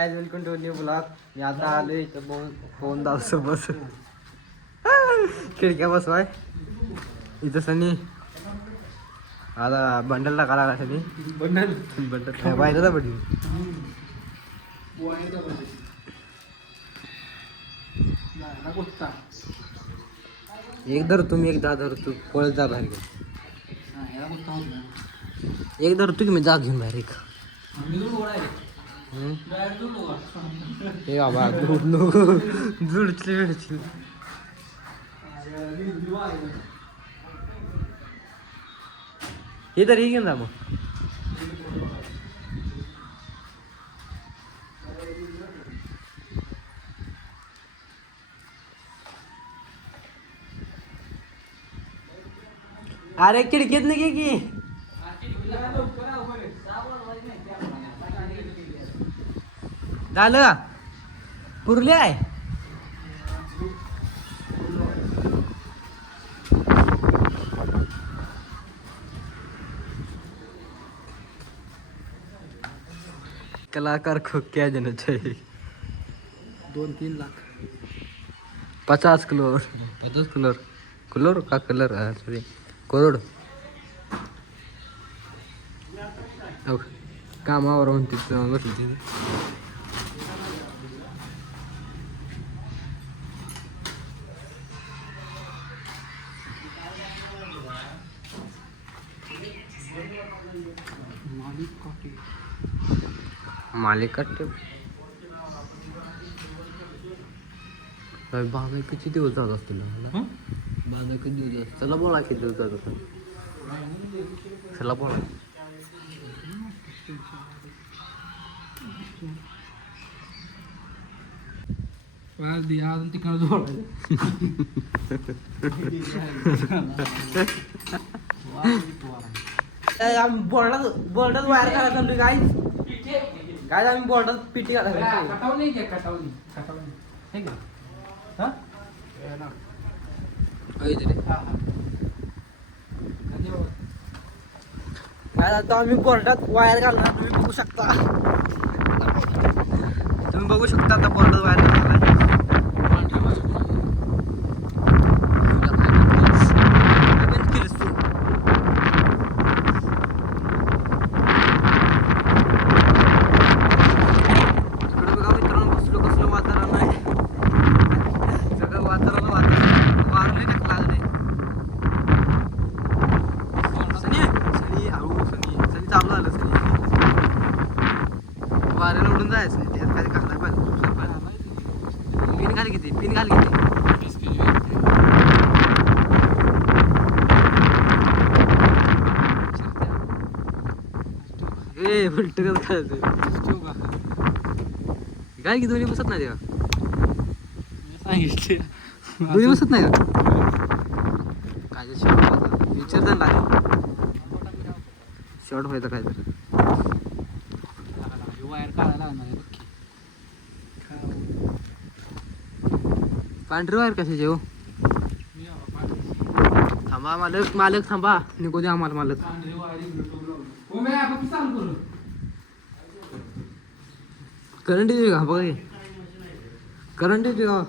Guys welcome to new blog. मी आता आलोय इथं फोन दाखवतो बस खिडक्या बसवाय इथं सनी आता बंडल टाकायला लागला सनी बंडल बाहेरचा बंडल एक धर तुम्ही एक धर तू पळत जा बाहेर एक धर तू की मी जा घेऊन बाहेर एक हे बाबा जुडची हे तर हे घेऊन जा मग अरे खिडकीत नाही की झालं पुरले आहे कलाकार को क्या देना चाहिए 2-3 लाख 50 करोड़ 50 करोड़ कलर का कलर सॉरी करोड कामावर तिथं बसली मालिक कट्टे बाबा किती दिवस जात असतील बाबा किती दिवस चला बोला किती दिवस जात असतील चला बोला अजून तिकडं जोडायचं आम्ही बोर्डात वायर करायला चाललोय काय काय आम्ही बोर्डात पिटी घालायला कटावली कटावली हे का हा काय आता आम्ही बोर्डात वायर घालणार तुम्ही बघू शकता आता बोर्डात वायर घालणार पिन घाल ए उलट काय की दोन्ही बसत नाही सांगितले दोन्ही बसत नाही का काय विचार लागेल शॉर्ट व्हायचं काय तर वायर काढायला लागणार पांढरी वायर कशाची हो थांबा मालक थांबा निघू द्या आम्हाला मालक करंट येते का बघा करंट येते का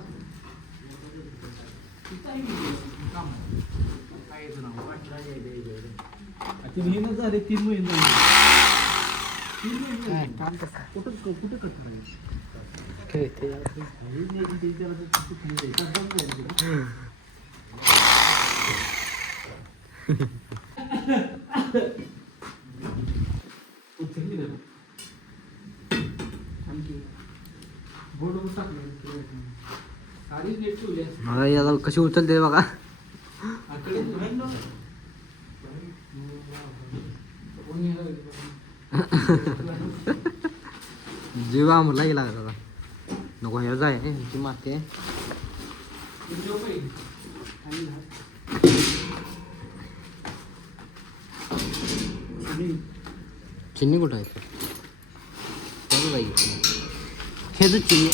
झाले 3 महिने कुठं कट याला कशी उचलते बघा जीवा आम्हाला लागत आता नको हे जाय ती माती चिन्नी कुठं आहे हे चिन्नी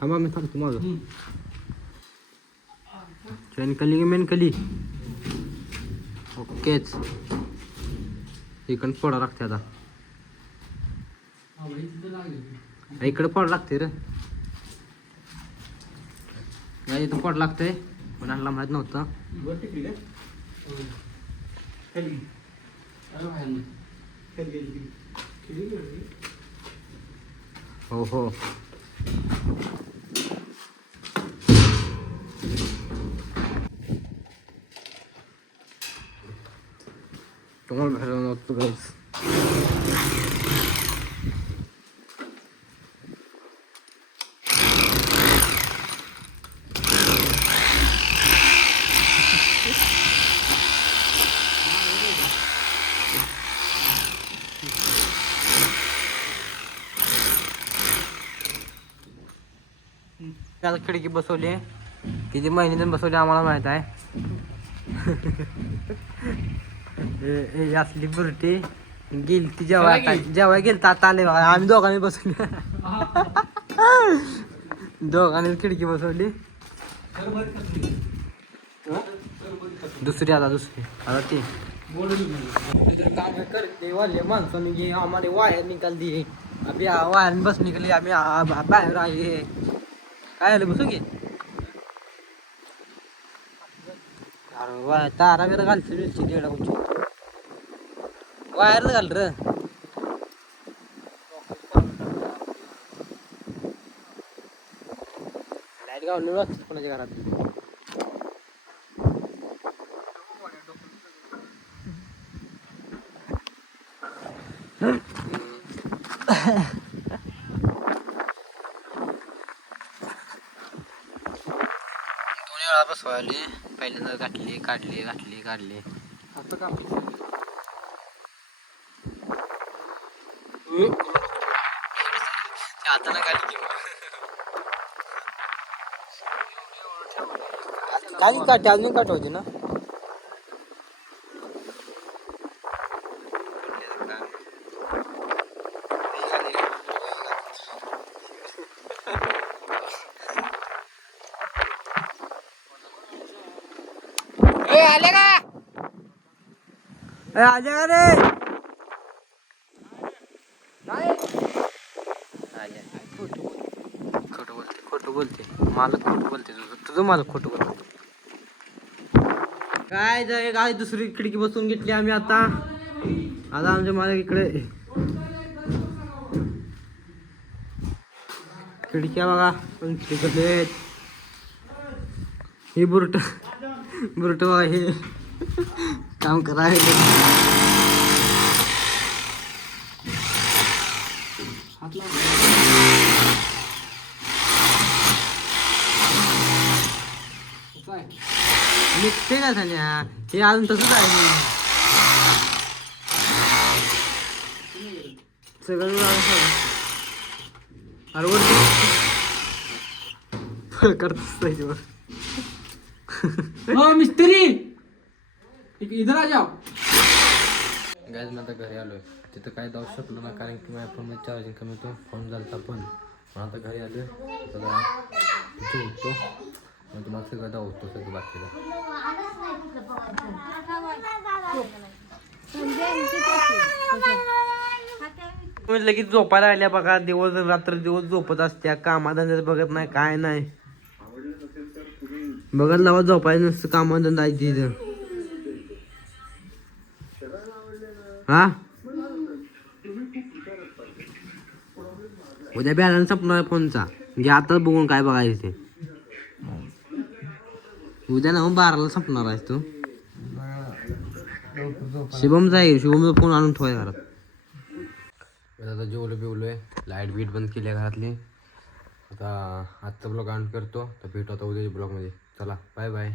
थांबा मी थांबतो माझं शेणखली की मेनखली ओकेच इकडं फोडा लागते आता इकडं फोड लागते रे इथं फोड लागतंय पण आणला माहित नव्हतं हो हो तुम्हाला भेटायला नव्हतं गाईस त्याला खिडकी बसवली किती महिन्यातून बसवली आम्हाला माहित आहे हे असली बुरटी गेली ती जेव्हा गेल तर आता आले बघा आम्ही दोघांनी बसवली दोघांनी खिडकी बसवली दुसरी आता ती दुसरं काम करते वाले माणसाने की आम्हाला वायर निकाल दिए अभी वायर बस निकली आम्ही बाहेर आहे काय आलं बसू की अरे तारा बिरा घालते दीड उंची वायर घाल र लाईट गावली वाटत कोणाच्या घरात बसवायले पहिल्यांदा काढली असं काम आता ना काढली काही काटे अजून काटवायची ना आले का रे खोटं बोलते मालक खोटं बोलते तुझं मालक खोटं बोलते काय जाय काय दुसरी खिडकी बसवून घेतली आम्ही आता आमच्या मालक इकडे खिडक्या बघा पण ही बुरट बघा हे काम करायला निघते का झाल्या हे अजून तसंच आहे सगळं करतोस त्याच्यावर मिस्त्री इधर आ जाओ गॅस मी आता घरी आलोय तिथं काय जाऊ शकलो ना कारण की माझ्या फोनमध्ये चार्जिंग कमी होतो फोन झाला पण आता घरी आलोय झोपतो मग तुम्हाला सगळं दावतो सगळं बाकीला लगेच झोपायला आल्या बघा दिवस रात्र दिवस झोपत असत्या कामाधंद्यात बघत नाही काय नाही बघत लावा झोपायचं नसतं कामाधंदा आहे तिथं हा उद्या बॅलन्स संपणार फोनचा म्हणजे आता बघून काय बघायचं ते उद्या ना 12ला संपणार आहेस तू शुभम शुभमचा फोन आणून ठेवाय घरात आता जेवलो बिवलोय लाईट बीट बंद केली घरातली आता आजचा ब्लॉग ऑन करतो तर भेटू आता उद्याच्या ब्लॉगमध्ये चला बाय बाय